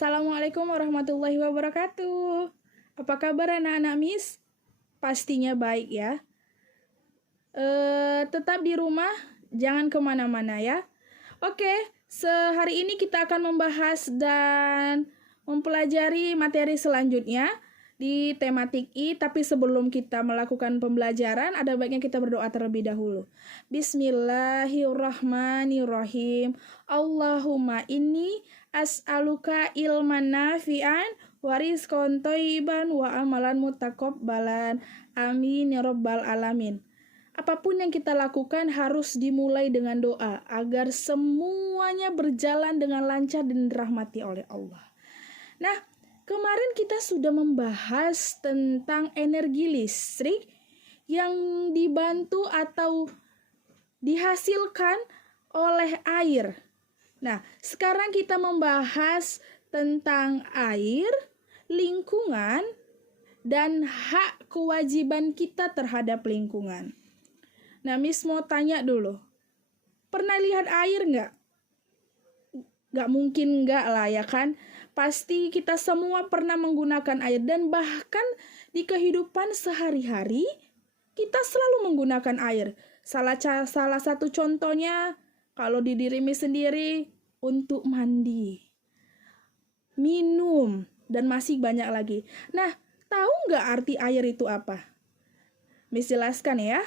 Assalamualaikum warahmatullahi wabarakatuh. Apa kabar anak-anak Miss? Pastinya baik ya. Tetap di rumah, jangan kemana-mana ya. Oke, sehari ini kita akan membahas dan mempelajari materi selanjutnya di tematik I, tapi sebelum kita melakukan pembelajaran, ada baiknya kita berdoa terlebih dahulu. Bismillahirrahmanirrahim. Allahumma inni as'aluka ilman nafi'an wa rizqan thayyiban wa amalan mutaqabbalan. Amin ya rabbal alamin. Apapun yang kita lakukan harus dimulai dengan doa agar semuanya berjalan dengan lancar dan dirahmati oleh Allah. Nah, kemarin kita sudah membahas tentang energi listrik yang dibantu atau dihasilkan oleh air. Nah, sekarang kita membahas tentang air, lingkungan, dan hak kewajiban kita terhadap lingkungan. Nah, Miss mau tanya dulu, pernah lihat air nggak? Nggak mungkin nggak lah ya kan? Pasti kita semua pernah menggunakan air, dan bahkan di kehidupan sehari-hari kita selalu menggunakan air. Salah satu contohnya kalau di diri Miss sendiri untuk mandi, minum, dan masih banyak lagi. Nah, tahu nggak arti air itu apa? Miss jelaskan ya.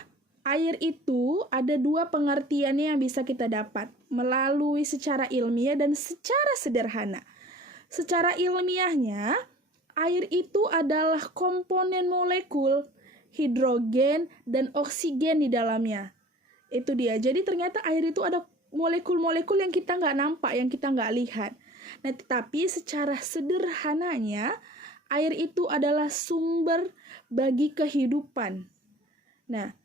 Air itu ada dua pengertiannya yang bisa kita dapat melalui secara ilmiah dan secara sederhana. Secara ilmiahnya, air itu adalah komponen molekul hidrogen dan oksigen di dalamnya. Itu dia. Jadi ternyata air itu ada molekul-molekul yang kita nggak nampak, yang kita nggak lihat. Nah, tetapi secara sederhananya, air itu adalah sumber bagi kehidupan. Nah,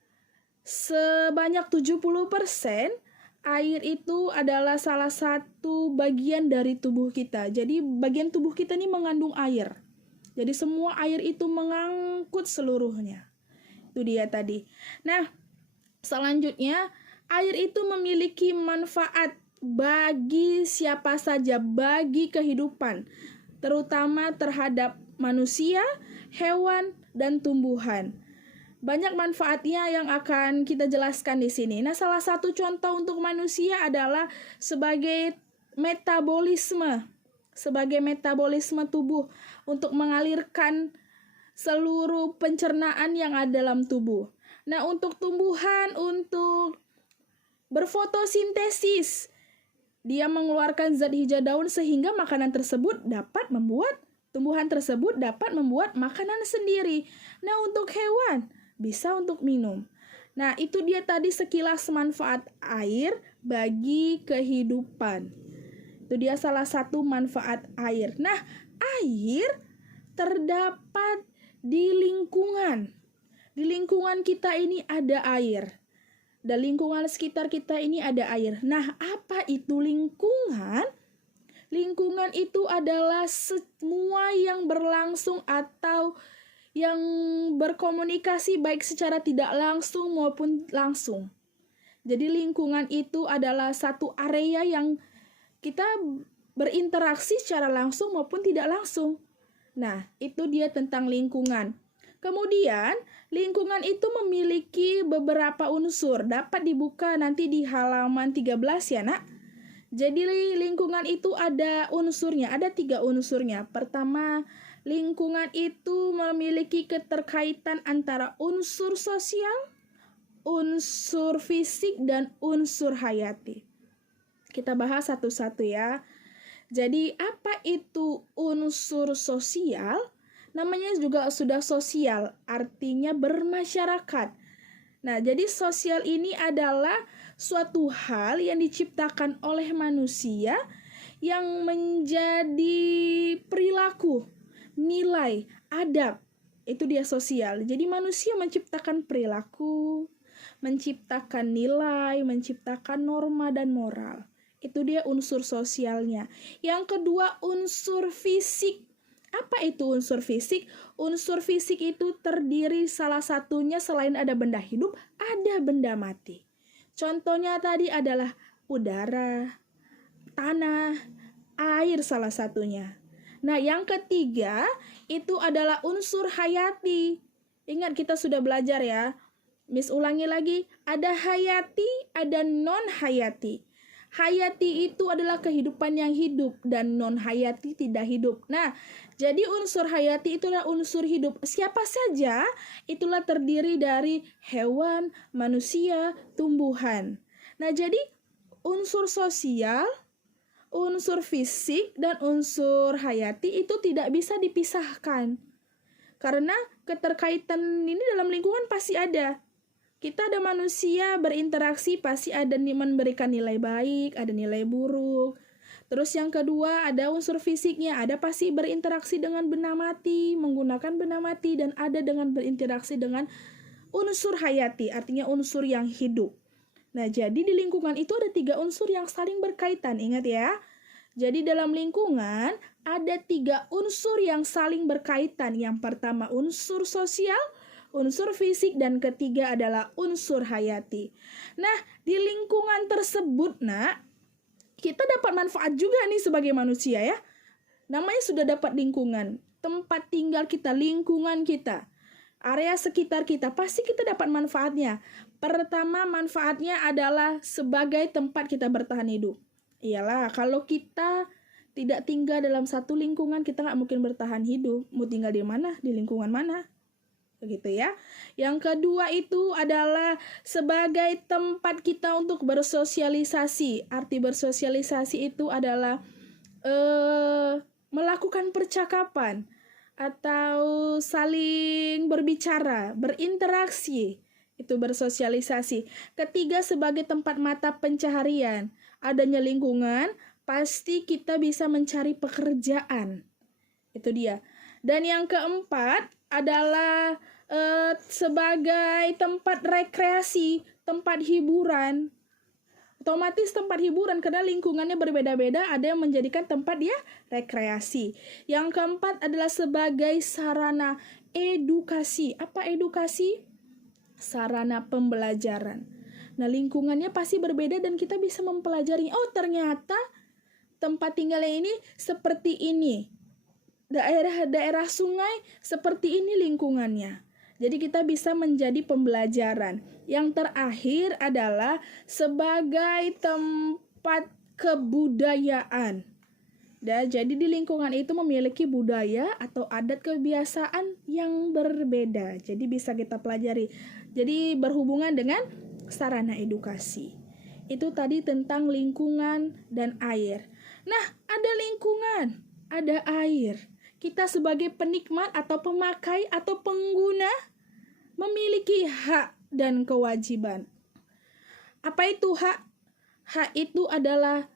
sebanyak 70% air itu adalah salah satu bagian dari tubuh kita. Jadi bagian tubuh kita ini mengandung air. Jadi semua air itu mengangkut seluruhnya. Itu dia tadi. Nah, selanjutnya air itu memiliki manfaat bagi siapa saja, bagi kehidupan, terutama terhadap manusia, hewan, dan tumbuhan. Banyak manfaatnya yang akan kita jelaskan di sini. Nah, salah satu contoh untuk manusia adalah sebagai metabolisme tubuh untuk mengalirkan seluruh pencernaan yang ada dalam tubuh. Nah, untuk tumbuhan, untuk berfotosintesis, dia mengeluarkan zat hijau daun sehingga makanan tersebut dapat membuat tumbuhan tersebut dapat membuat makanan sendiri. Nah, untuk hewan bisa untuk minum. Nah, itu dia tadi sekilas manfaat air bagi kehidupan. Itu dia salah satu manfaat air. Nah, air terdapat di lingkungan. Di lingkungan kita ini ada air. Dan lingkungan sekitar kita ini ada air. Nah, apa itu lingkungan? Lingkungan itu adalah semua yang berlangsung atau yang berkomunikasi baik secara tidak langsung maupun langsung. Jadi lingkungan itu adalah satu area yang kita berinteraksi secara langsung maupun tidak langsung. Nah, itu dia tentang lingkungan. Kemudian, lingkungan itu memiliki beberapa unsur. Dapat dibuka nanti di halaman 13 ya, Nak. Jadi lingkungan itu ada unsurnya, ada 3 unsurnya. Pertama, lingkungan itu memiliki keterkaitan antara unsur sosial, unsur fisik, dan unsur hayati. Kita bahas satu-satu ya. Jadi apa itu unsur sosial? Namanya juga sudah sosial, artinya bermasyarakat. Nah, jadi sosial ini adalah suatu hal yang diciptakan oleh manusia yang menjadi perilaku, nilai, adab. Itu dia sosial. Jadi manusia menciptakan perilaku, menciptakan nilai, menciptakan norma dan moral. Itu dia unsur sosialnya. Yang kedua, unsur fisik. Apa itu unsur fisik? Unsur fisik itu terdiri salah satunya selain ada benda hidup, ada benda mati. Contohnya tadi adalah udara, tanah, air salah satunya. Nah, yang ketiga itu adalah unsur hayati. Ingat kita sudah belajar ya. Miss ulangi lagi, ada hayati, ada non-hayati. Hayati itu adalah kehidupan yang hidup dan non-hayati tidak hidup. Nah, jadi unsur hayati itulah unsur hidup. Siapa saja itulah terdiri dari hewan, manusia, tumbuhan. Nah, jadi unsur sosial, unsur fisik, dan unsur hayati itu tidak bisa dipisahkan. Karena keterkaitan ini dalam lingkungan pasti ada. Kita ada manusia berinteraksi pasti ada memberikan nilai baik, ada nilai buruk. Terus yang kedua ada unsur fisiknya, ada pasti berinteraksi dengan benda mati, menggunakan benda mati, dan ada dengan berinteraksi dengan unsur hayati, artinya unsur yang hidup. Nah, jadi di lingkungan itu ada 3 unsur yang saling berkaitan, ingat ya. Jadi dalam lingkungan ada 3 unsur yang saling berkaitan. Yang pertama unsur sosial, unsur fisik, dan ketiga adalah unsur hayati. Nah, di lingkungan tersebut, kita dapat manfaat juga nih sebagai manusia ya. Namanya sudah dapat lingkungan, tempat tinggal kita, lingkungan kita, area sekitar kita, pasti kita dapat manfaatnya. Pertama, manfaatnya adalah sebagai tempat kita bertahan hidup. Iyalah, kalau kita tidak tinggal dalam satu lingkungan, kita nggak mungkin bertahan hidup. Mau tinggal di mana? Di lingkungan mana? Begitu ya. Yang kedua itu adalah sebagai tempat kita untuk bersosialisasi. Arti bersosialisasi itu adalah melakukan percakapan atau saling berbicara, berinteraksi. Itu bersosialisasi. Ketiga, sebagai tempat mata pencaharian. Adanya lingkungan, pasti kita bisa mencari pekerjaan. Itu dia. Dan yang keempat adalah sebagai tempat rekreasi, tempat hiburan. Otomatis tempat hiburan karena lingkungannya berbeda-beda, ada yang menjadikan tempat dia rekreasi. Yang keempat adalah sebagai sarana edukasi. Apa edukasi? Sarana pembelajaran. Nah, lingkungannya pasti berbeda dan kita bisa mempelajari. Oh, ternyata tempat tinggalnya ini seperti ini. Daerah sungai seperti ini lingkungannya. Jadi kita bisa menjadi pembelajaran. Yang terakhir adalah sebagai tempat kebudayaan. Jadi di lingkungan itu memiliki budaya atau adat kebiasaan yang berbeda. Jadi bisa kita pelajari. Jadi berhubungan dengan sarana edukasi. Itu tadi tentang lingkungan dan air. Nah, ada lingkungan, ada air. Kita sebagai penikmat atau pemakai atau pengguna memiliki hak dan kewajiban. Apa itu hak? Hak itu adalah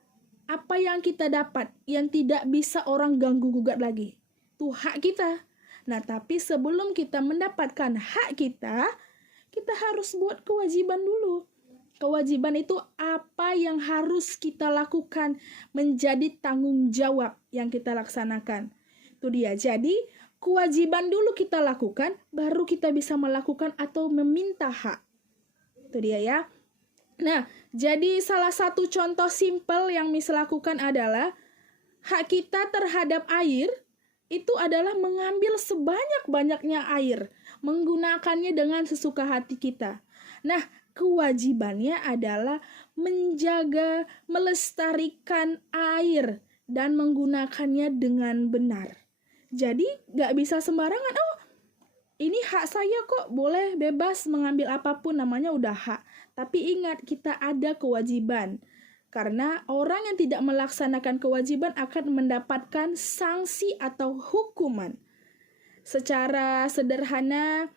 apa yang kita dapat yang tidak bisa orang ganggu-gugat lagi. Itu hak kita. Nah, tapi sebelum kita mendapatkan hak kita harus buat kewajiban dulu. Kewajiban itu apa yang harus kita lakukan, menjadi tanggung jawab yang kita laksanakan. Itu dia. Jadi, kewajiban dulu kita lakukan, baru kita bisa melakukan atau meminta hak. Itu dia ya. Nah, jadi salah satu contoh simpel yang Miss lakukan adalah hak kita terhadap air itu adalah mengambil sebanyak-banyaknya air, menggunakannya dengan sesuka hati kita. Nah, kewajibannya adalah menjaga, melestarikan air dan menggunakannya dengan benar. Jadi, gak bisa sembarangan, oh ini hak saya kok, boleh bebas mengambil apapun, namanya udah hak. Tapi ingat, kita ada kewajiban. Karena orang yang tidak melaksanakan kewajiban akan mendapatkan sanksi atau hukuman. Secara sederhana,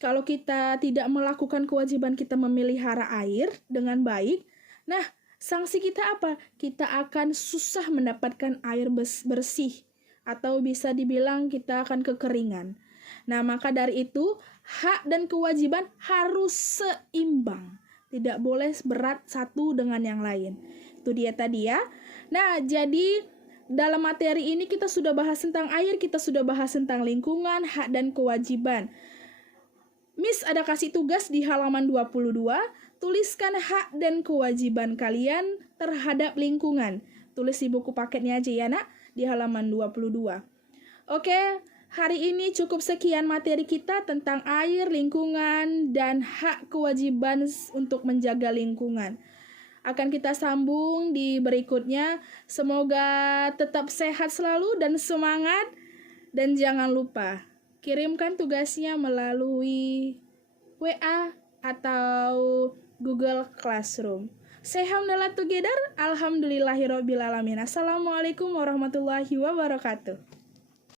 kalau kita tidak melakukan kewajiban kita memelihara air dengan baik, nah sanksi kita apa? Kita akan susah mendapatkan air bersih. Atau bisa dibilang kita akan kekeringan. Nah, maka dari itu, hak dan kewajiban harus seimbang. Tidak boleh berat satu dengan yang lain. Itu dia tadi ya. Nah, jadi dalam materi ini kita sudah bahas tentang air, kita sudah bahas tentang lingkungan, hak dan kewajiban. Miss ada kasih tugas di halaman 22, tuliskan hak dan kewajiban kalian terhadap lingkungan. Tulis di buku paketnya aja ya, Nak. di halaman 22. Oke, hari ini cukup sekian materi kita tentang air, lingkungan, dan hak kewajiban untuk menjaga lingkungan. Akan kita sambung di berikutnya. Semoga tetap sehat selalu dan semangat. Dan jangan lupa, kirimkan tugasnya melalui WA atau Google Classroom. Alhamdulillahirobbilalamin. Assalamualaikum warahmatullahi wabarakatuh.